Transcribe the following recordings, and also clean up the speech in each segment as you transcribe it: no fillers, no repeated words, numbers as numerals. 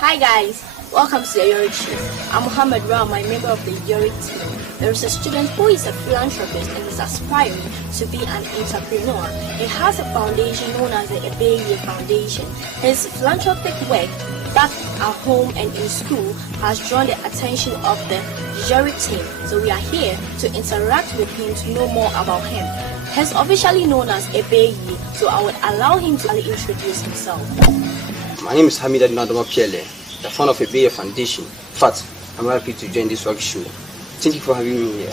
Hi guys, welcome to the Yori team. I'm Muhammad Ram, I'm a member of the Yori team. There is a student who is a philanthropist and is aspiring to be an entrepreneur. He has a foundation known as the Ebeye Foundation. His philanthropic work back at home and in school has drawn the attention of the Yori team. So we are here to interact with him to know more about him. He's officially known as Ebeye, so I would allow him to introduce himself. My name is Hamida Nadama Piele, the founder of Ebeye Foundation. In fact, I'm happy to join this work show. Thank you for having me here.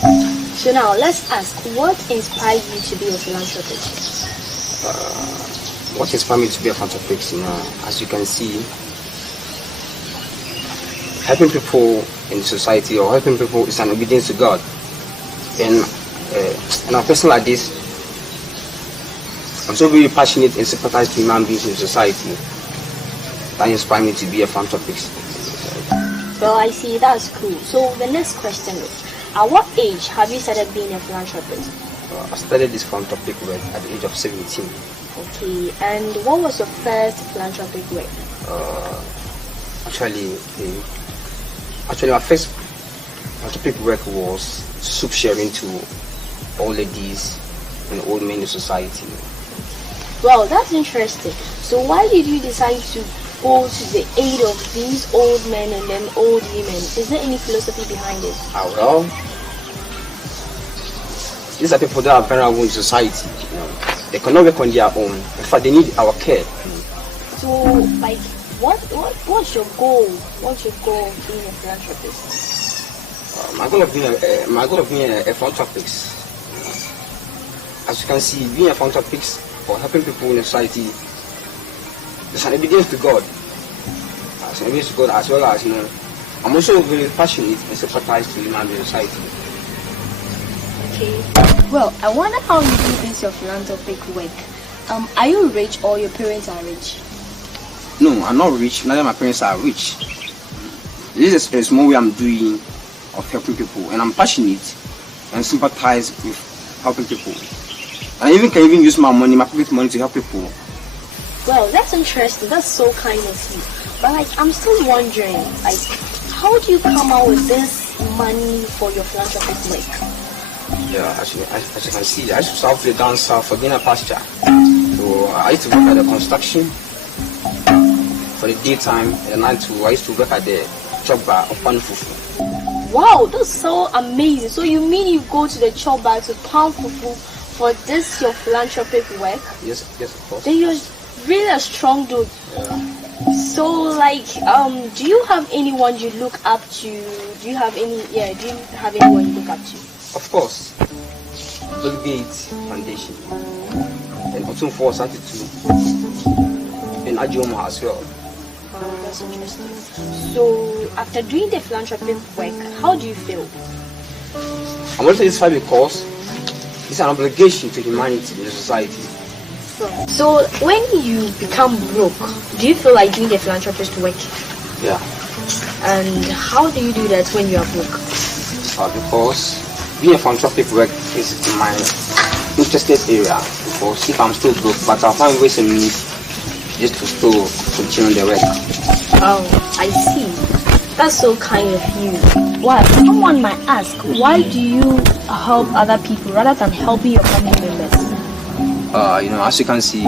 So now, let's ask, what inspired you to be a philanthropist? What inspired me to be a philanthropist? As you can see, helping people in society or helping people is an obedience to God. And a person like this, I'm so really passionate and sympathize to human beings in society. That inspired me to be a philanthropist. Well, I see, that's cool. So the next question is, at what age have you started being a philanthropist? I started this philanthropic work at the age of 17. Okay, and what was your first philanthropic work? Actually, my first philanthropic work was soup sharing to old ladies and old men in society. Well, that's interesting. So why did you decide to go to the aid of these old men and then old women? Is there any philosophy behind it? Well, these are people that are vulnerable in society. They cannot work on their own. In fact, they need our care. So, like, what's your goal? What's your goal of being a philanthropist? My goal of being a philanthropist, as you can see, being a philanthropist or helping people in society, it's an obedience to God. It's an obedience to God, as well as, I'm also very passionate and sympathize to human beings in society. Okay. Well, I wonder how you do this your philanthropic work. Are you rich or your parents are rich? No, I'm not rich. Neither my parents are rich. This is a small way I'm doing of helping people, and I'm passionate and sympathize with helping people. I can even use my pocket money to help people. Well, that's interesting. That's so kind of you. But I'm still wondering, how do you come out with this money for your philanthropic work? Yeah, as you can see, I used to travel down south for dinner pasture. So I used to work at the construction for the daytime, and at night too, I used to work at the chop bar of Pan Fufu. Wow, that's so amazing. So you mean you go to the chop bar to Pan Fufu for this your philanthropic work? Yes, of course. Then you're really a strong dude. So do you have anyone you look up to? Do you have anyone you look up to? Of course. Bill Gates Foundation and Otum Force Attitude and Ajoma as well. Oh, that's interesting. So after doing the philanthropic work, how do you feel? I'm also satisfied because it's an obligation to humanity in the society. So when you become broke, do you feel like doing the philanthropist work? Yeah. And how do you do that when you are broke? Because being a philanthropic work is my interested area. Because if I'm still broke, but I'll find ways and means just to still continue the work. Oh, I see. That's so kind of you. Well, someone might ask, why do you help other people rather than helping your family members? As you can see,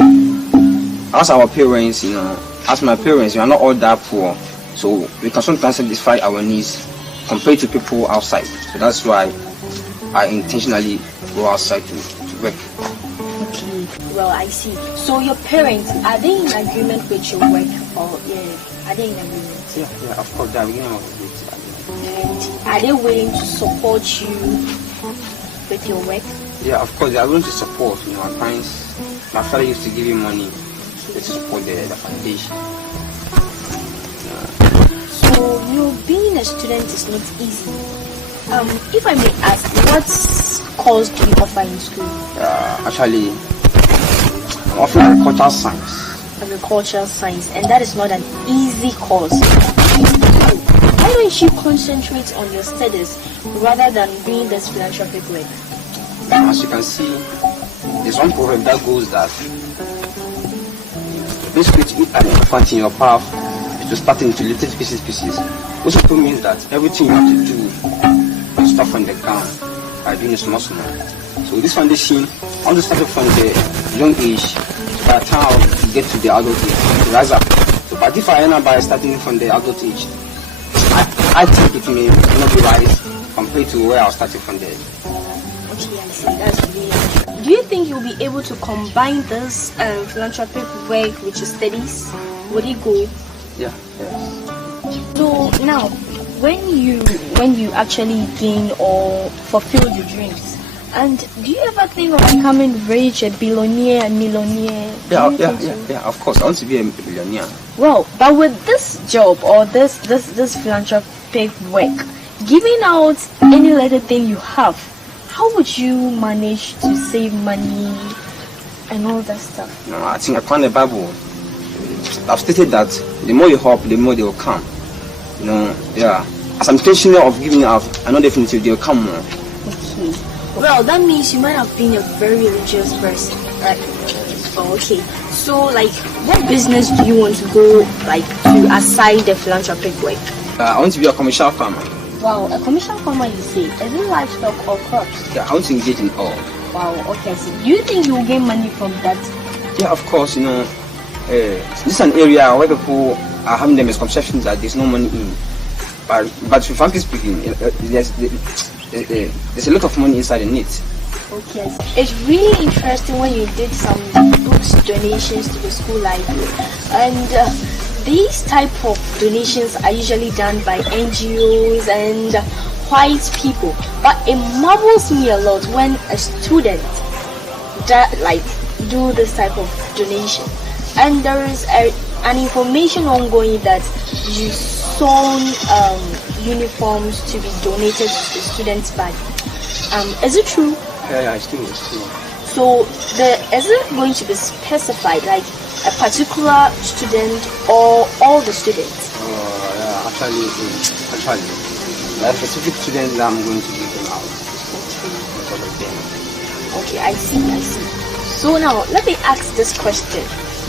as our parents, as my parents, we are not all that poor, so we can sometimes satisfy our needs compared to people outside. So that's why I intentionally go outside to work. Okay, well, I see. So your parents, are they in agreement with your work, or are they in agreement? Yeah, of course, they are in agreement. And are they willing to support you with your work? Yeah, of course, they are willing to support. My father used to give me money to support the foundation. So, being a student is not easy. If I may ask, what course do you offer in school? Actually, I'm offering agricultural science. Agricultural science, and that is not an easy course. Why don't you concentrate on your studies rather than doing this philanthropic work? As you can see, there's one proverb that goes that basically to eat an elephant in your path, to start into little pieces. Which also means that everything you have to do is start from the ground by doing it small. So this foundation, I want to start it from the young age. So by the time I get to the adult age, to rise up. So but if I end up by starting from the adult age, I think it may not be right compared to where I started from there. Okay, I see. That's really. Do you think you'll be able to combine this philanthropic work with your studies? Would it go? Yeah. So now, when you actually gain or fulfill your dreams, and do you ever think of becoming rich, a billionaire, a millionaire? Yeah. Of course, I want to be a billionaire. Well, but with this job or this philanthropic work, giving out any little thing you have, how would you manage to save money and all that stuff? No, I think according to the Bible, I've stated that the more you help, the more they will come. As I'm intentional of giving out, I know definitely they will come more. Okay. Well, that means you might have been a very religious person, right? Oh, okay. So, like, what business do you want to go, to aside the philanthropic work? I want to be a commercial farmer. Wow, a commercial farmer, you say? Is it livestock or crops? Yeah, I want to engage in all. Wow, okay. So, do you think you will gain money from that? Yeah, of course. This is an area where people are having the misconceptions that there's no money in. But frankly speaking, there's a lot of money inside in it. Okay. It's really interesting when you did some books donations to the school library, and these type of donations are usually done by NGOs and white people. But it marvels me a lot when a student do this type of donation, and there is an information ongoing that you sewn uniforms to be donated to the students' body. Is it true? Yeah, it's true. So is it going to be specified, like a particular student or all the students? Actually, there are specific students that I'm going to give them out. Okay, I see. So now, let me ask this question.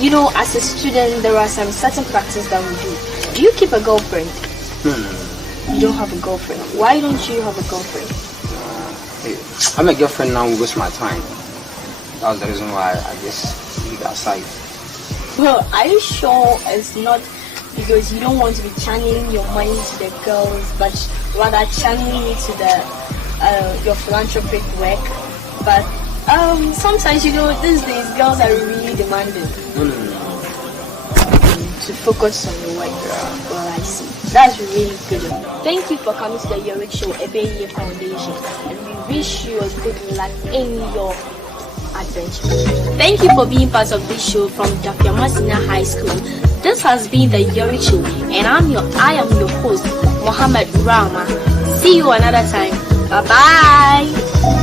As a student, there are some certain practices that we do. Do you keep a girlfriend? No. You don't have a girlfriend. Why don't you have a girlfriend? I'm a girlfriend now, waste my time. That's the reason why I just leave that aside. Well, are you sure it's not because you don't want to be channeling your money to the girls, but rather channeling it to your philanthropic work? But sometimes, these days girls are really demanding. No. To focus on your work. Yeah. Well, I see. That's really good. Thank you for coming to the Yorick Show, Ebeye Foundation, and we wish you as good luck in your adventure. Thank you for being part of this show from Dafiamasina High School. This has been the Yorick Show, and I am your host, Mohammed Rama. See you another time. Bye bye.